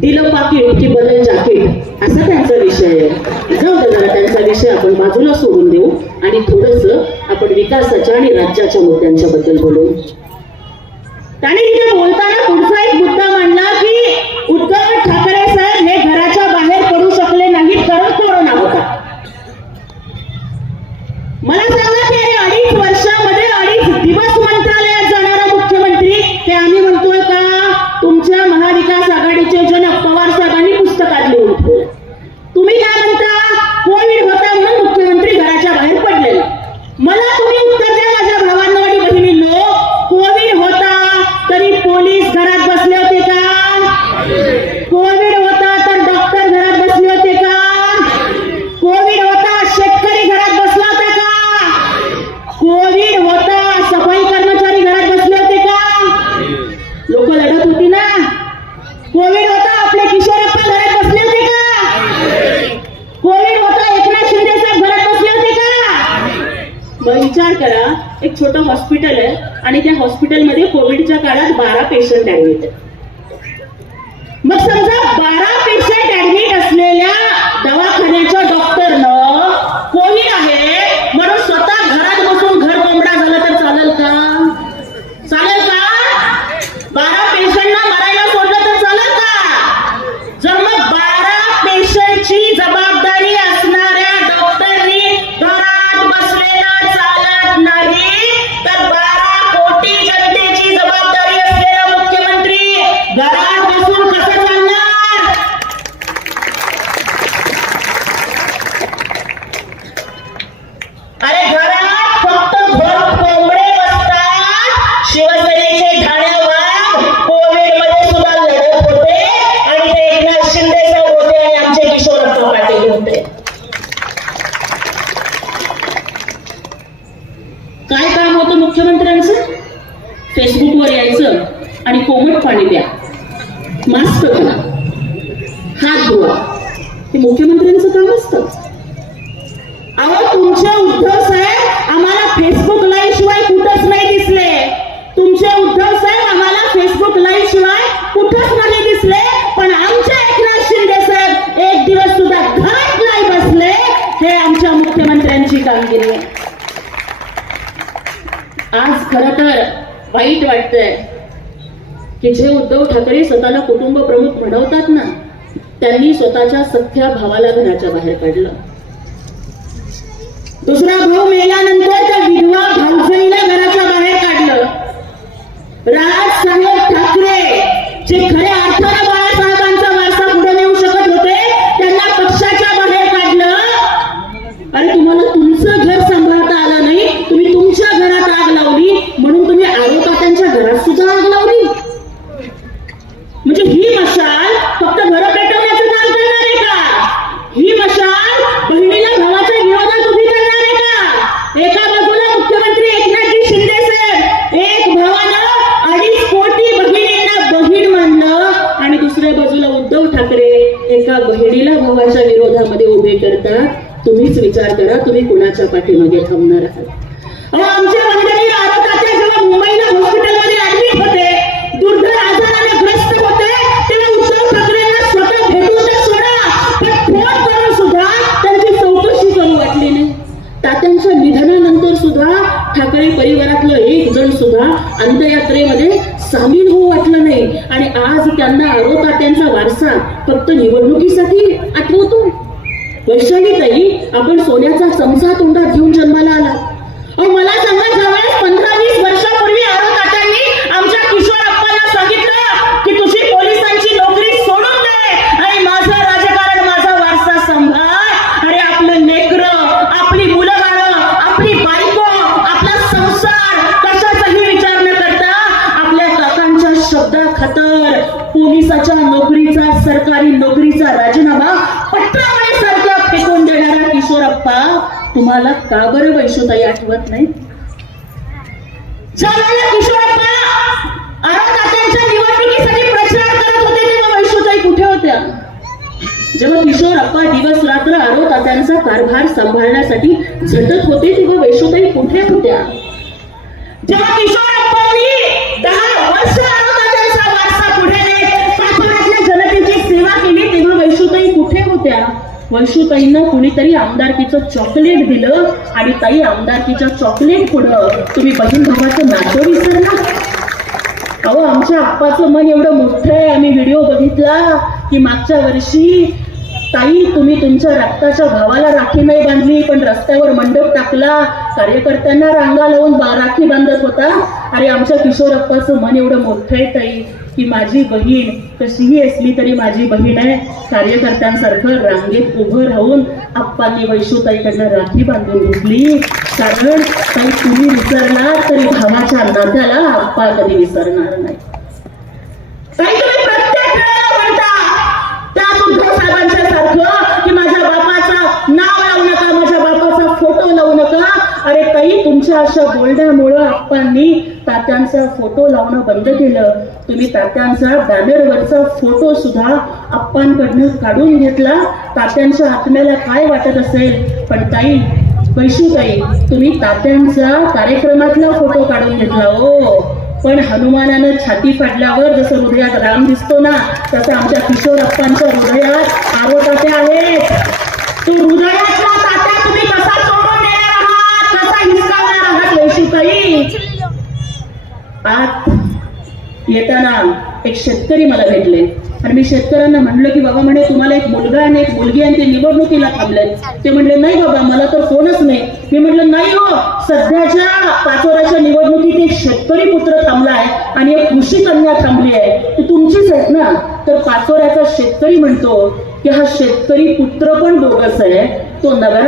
दिलं पाकिट की बदल जाकीट असा त्यांचा विषय आहे. जाऊ दे जरा त्यांचा विषय आपण बाजूला सोडून देऊ आणि थोडस आपण विकासाच्या आणि राज्याच्या मुद्द्यांच्या बद्दल बोलू. त्याने तिथे बोलताना मग विचार करा. एक छोटं हॉस्पिटल आहे आणि त्या हॉस्पिटलमध्ये कोविडच्या काळात बारा पेशंट ऍडमिट मग समजा बारा पेशंट ऍडमिट काय काम होतं मुख्यमंत्र्यांचं? फेसबुकवर यायचं आणि कोमट पाणी द्या मास्क घाला हात धुवा. हे मुख्यमंत्र्यांचं काम असतं. अहो तुमचे उद्धव साहेब आम्हाला फेसबुक लाईव्ह शिवाय कुठंच नाही दिसले. तुमचे उद्धव साहेब आम्हाला फेसबुक लाईव्ह शिवाय कुठंच नाही दिसले. पण आमच्या एकनाथ शिंदे साहेब एक दिवस सुद्धा घरात नाही बसले. हे आमच्या मुख्यमंत्र्यांची कामगिरी आहे. आज खर तर वाईट वाटतंय की जे उद्धव ठाकरे स्वतःला कुटुंब प्रमुख म्हणवतात ना त्यांनी स्वतःच्या सख्या भावाला घराच्या बाहेर काढलं. दुसरा भाऊ मेल्यानंतर त्या विधवा भाऊजाईला घराच्या बाहेर काढलं. राजसाहेब ठाकरे जे खऱ्या अर्थात किंवा बहिणीला भावाच्या विरोधामध्ये उभे करता तुम्हीच विचार करा तुम्ही कुणाच्या पाठीमागे थांबणार आहात. आमच्या मंडळी तात्यांच्या निधनानंतर सुद्धा ठाकरे परिवारातलं एक जण सुद्धा अंत्ययात्रेमध्ये सामील होऊ वाटलं नाही. आणि आज त्यांना आरो तात्यांचा वारसा फक्त निवडणुकीसाठी आठवतो. वैशालीताई आपण सोन्याचा चमचा तोंडात घेऊन जन्माला आला. अहो मला पोलिसाच्या नोकरीचा सरकारी नोकरीचा राजीनामा पत्रावळी सारखा फेकून देणारा किशोरप्पा तुम्हाला का बरं वैशोताई आठवत नाही? ज्या किशोरप्पा आरोग्याच्या निवडणुकीसाठी प्रचार करत होते तेव्हा वैशोताई कुठे होत्या? जेव्हा किशोरप्पा दिवस रात्र आरो तात्यांचा कारभार सांभाळण्यासाठी झटत होते तेव्हा वैशोताई कुठे होत्या? जेव्हा किशोर वैशूताईंना कुणीतरी आमदारकीचं चॉकलेट दिलं आणि ताई आमदारकीच्या चॉकलेट पुढं तुम्ही बहीण भावाचं नातं विसरला. अहो आमच्या आप्पाचं मन एवढं मोठं आहे. आम्ही व्हिडिओ बघितला की मागच्या वर्षी ताई तुम्ही तुमच्या रक्ताच्या भावाला राखी नाही बांधली पण रस्त्यावर मंडप टाकला. कार्यकर्त्यांना रांगा लावून राखी बांधत होता. अरे आमच्या किशोर अप्पाचं मन एवढं मोठं आहे ताई. की माझी बहीण कशीही असली तरी माझी बहीण आहे. कार्यकर्त्यांसारखं रांगेत उभं राहून आप्पांनी वैशूताईकडनं राखी बांधून घेतली. कारण ताई तुम्ही विसरला तरी भावाच्या नात्याला आप्पा कधी विसरणार नाही. ताई तुम्ही प्रत्येक वेळेला म्हणता त्या उद्धव साहेबांच्या सारखं की माझ्या बापाचं नाव लावू नका माझ्या बापाचा फोटो लावू नका. अरे ताई तुमच्या अशा बोलण्यामुळं आप्पांनी तात्यांचा फोटो लावणं बंद केलं. तुम्ही तात्यांचा बॅनरवरचा फोटो सुद्धा आप्पांकडनं काढून घेतला. तात्यांच्या आत्म्याला काय वाटत असेल? पण ताई पैशूताई तुम्ही तात्यांचा कार्यक्रमातला फोटो काढून घेतला हो. पण हनुमानानं छाती फाडल्यावर जसं हृदयात राम दिसतो ना तसं आमच्या किशोर अप्पांच्या हृदयात आरो तात्या आहेत. तो हृदयातला तात्या तुम्ही कसा सोडून देणार आहात? कसा हिसकावणार आहात वैशिकाई आत येताना एक शेतकरी मला भेटले. आणि मी शेतकऱ्यांना म्हणलं की बाबा म्हणे तुम्हाला एक मुलगा आणि एक मुलगी आणि ते निवडणुकीला थांबले ते म्हणले नाही बाबा मला तर कोणच नाही. मी म्हटलं नाही हो सध्याच्या पाचोऱ्याच्या निवडणुकीत एक शेतकरी पुत्र थांबलाय आणि एक कृषी कन्या थांबली आहे. ती तुमचीच आहेत ना? तर पाचोऱ्याचा शेतकरी म्हणतो की हा शेतकरी पुत्र पण बोगस आहे तो नव्या